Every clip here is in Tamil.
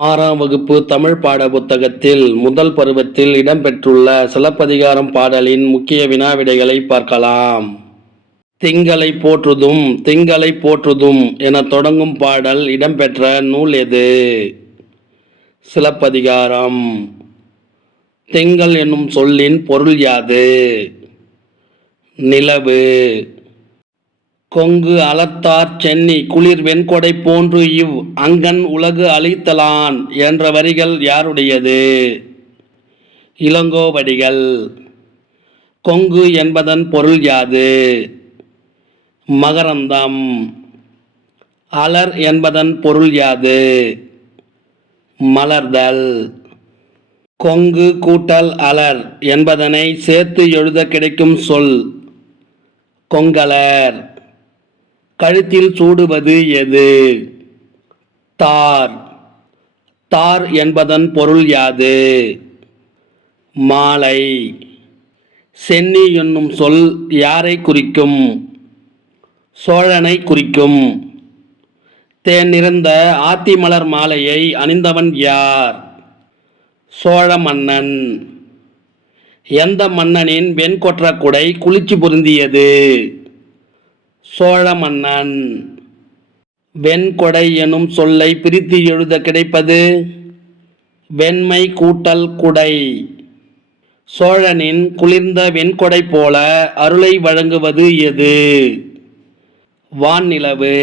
ஆறாம் வகுப்பு தமிழ் பாட புத்தகத்தில் முதல் பருவத்தில் இடம்பெற்றுள்ள சிலப்பதிகாரம் பாடலின் முக்கிய வினாவிடைகளை பார்க்கலாம். திங்களை போற்றுதும் திங்களை போற்றுதும் என தொடங்கும் பாடல் இடம்பெற்ற நூல் எது? சிலப்பதிகாரம். திங்கள் என்னும் சொல்லின் பொருள் யாது? நிலவு. கொங்கு அலத்தார் சென்னி குளிர் வெண்கொடை போன்று இவ் அங்கன் உலகு அழித்தலான் என்ற வரிகள் யாருடையது? இளங்கோவடிகள் கொங்கு என்பதன் பொருள் யாது? மகரந்தம். அலர் என்பதன் பொருள் யாது? மலர்தல். கொங்கு கூட்டல் அலர் என்பதனை சேர்த்து எழுத கிடைக்கும் சொல் கொங்கலர். கழுத்தில் சூடுவது எது? தார். தார் என்பதன் பொருள் யாது? மாலை. சென்னி என்னும் சொல் யாரை குறிக்கும்? சோழனை குறிக்கும். தேன் நிறைந்த ஆத்திமலர் மாலையை அணிந்தவன் யார்? சோழ மன்னன். எந்த மன்னனின் வெண்கொற்ற குடை குளிர்ச்சி பொருந்தியது? சோழ மன்னன் வெண்கொடை எனும் சொல்லை பிரித்து எழுத கிடைப்பது வெண்மை கூட்டல் குடை. சோழனின் குளிர்ந்த வெண்கொடை போல அருளை வழங்குவது எது? வான்நிலவு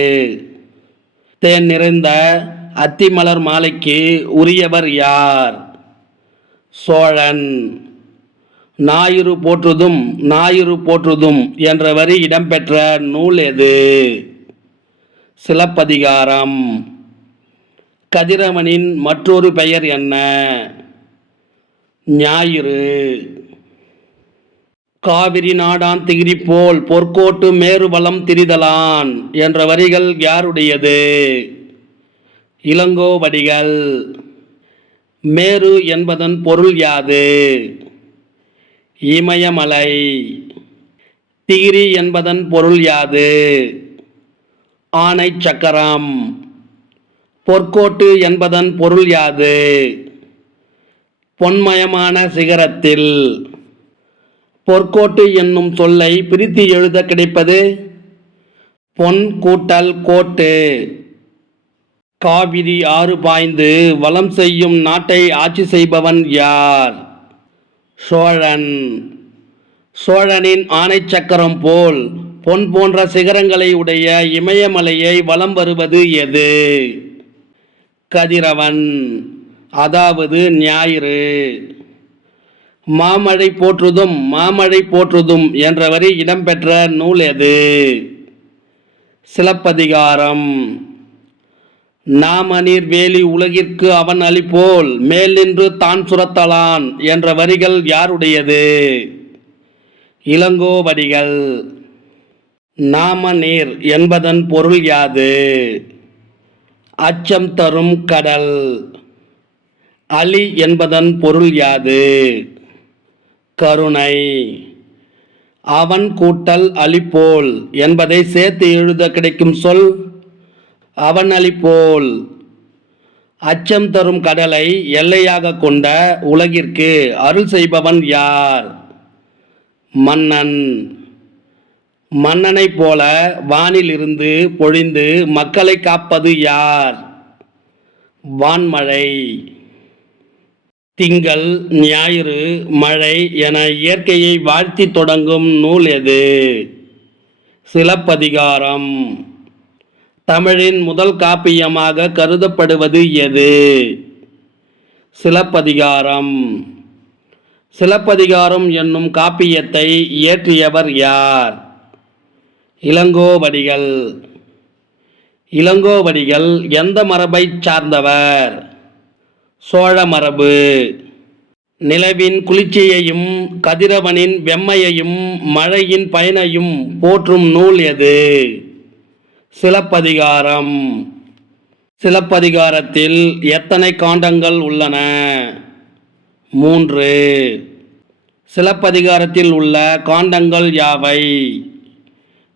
தேன் நிறைந்த அத்திமலர் மாலைக்கு உரியவர் யார்? சோழன். ஞாயிறு போற்றுதும் ஞாயிறு போற்றுதும் என்ற வரி இடம்பெற்ற நூல் எது? சிலப்பதிகாரம். கதிரவனின் மற்றொரு பெயர் என்ன? ஞாயிறு. காவிரி நாடான் திகிரி போல் பொற்கோட்டு மேருபலம் திரிதலான் என்ற வரிகள் யாருடையது? இளங்கோவடிகள் மேரு என்பதன் பொருள் யாது? இமயமலை. திகிரி என்பதன் பொருள் யாது? ஆனை சக்கரம். பொற்கோட்டு என்பதன் பொருள் யாது? பொன்மயமான சிகரத்தில். பொற்கோட்டு என்னும் சொல்லை பிரித்து எழுத கிடைப்பது? பொன் கூட்டல் கோட்டு. காவிரி ஆறு பாய்ந்து வளம் செய்யும் நாட்டை ஆட்சி செய்பவன் யார்? சோழன். சோழனின் ஆணை சக்கரம் போல் பொன் போன்ற சிகரங்களை உடைய இமயமலையை வலம் வருவது எது? கதிரவன். அதாவது ஞாயிறு. மாமழை போற்றுதும் மாமழை போற்றுதும் என்ற வரி இடம்பெற்ற நூல் எது? சிலப்பதிகாரம். நாமநீர் வேலி உலகிற்கு அவன் அளிப்போல் மேல் நின்று தான் சுரத்தலான் என்ற வரிகள் யாருடையது? இளங்கோ வடிகள் நாம நீர் என்பதன் பொருள் யாது? அச்சம் தரும் கடல். அலி என்பதன் பொருள் யாது? கருணை. அவன் கூட்டல் அலிப்போல் என்பதை சேர்த்து எழுத கிடைக்கும் சொல் அவன் அலிப்போல் அச்சம் தரும் கடலை எல்லையாக கொண்ட உலகிற்கு அருள் செய்பவன் யார்? மன்னன். மன்னனைப் போல வானிலிருந்து பொழிந்து மக்களை காப்பது யார்? வான்மழை. திங்கள் ஞாயிறு மழை என இயற்கையை வாழ்த்தி தொடங்கும் நூல் எது? சிலப்பதிகாரம். தமிழின் முதல் காப்பியமாக கருதப்படுவது எது? சிலப்பதிகாரம். சிலப்பதிகாரம் என்னும் காப்பியத்தை இயற்றியவர் யார்? இளங்கோவடிகள். இளங்கோவடிகள் எந்த மரபைச் சார்ந்தவர்? சோழ மரபு. நிலவின் குளிர்ச்சியையும் கதிரவனின் வெம்மையையும் மழையின் பயனையும் போற்றும் நூல் எது? சிலப்பதிகாரம். சிலப்பதிகாரத்தில் எத்தனை காண்டங்கள் உள்ளன? மூன்று. சிலப்பதிகாரத்தில் உள்ள காண்டங்கள் யாவை?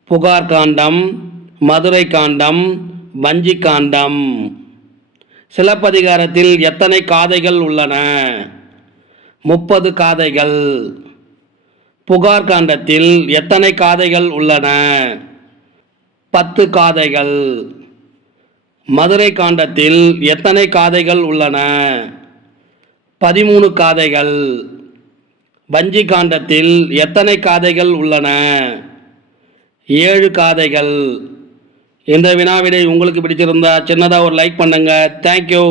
புகார் காண்டம் மதுரை காண்டம் வஞ்சி காண்டம். சிலப்பதிகாரத்தில் எத்தனை காதைகள் உள்ளன? முப்பது காதைகள். புகார் காண்டத்தில் எத்தனை காதைகள் உள்ளன? பத்து காதைகள். மதுரை காண்டத்தில் எத்தனை காதைகள் உள்ளன? பதிமூணு காதைகள். வஞ்சி காண்டத்தில் எத்தனை காதைகள் உள்ளன? ஏழு காதைகள். இந்த வினாவிடை உங்களுக்கு பிடிச்சிருந்தா சின்னதாக ஒரு லைக் பண்ணுங்கள் தேங்க்யூ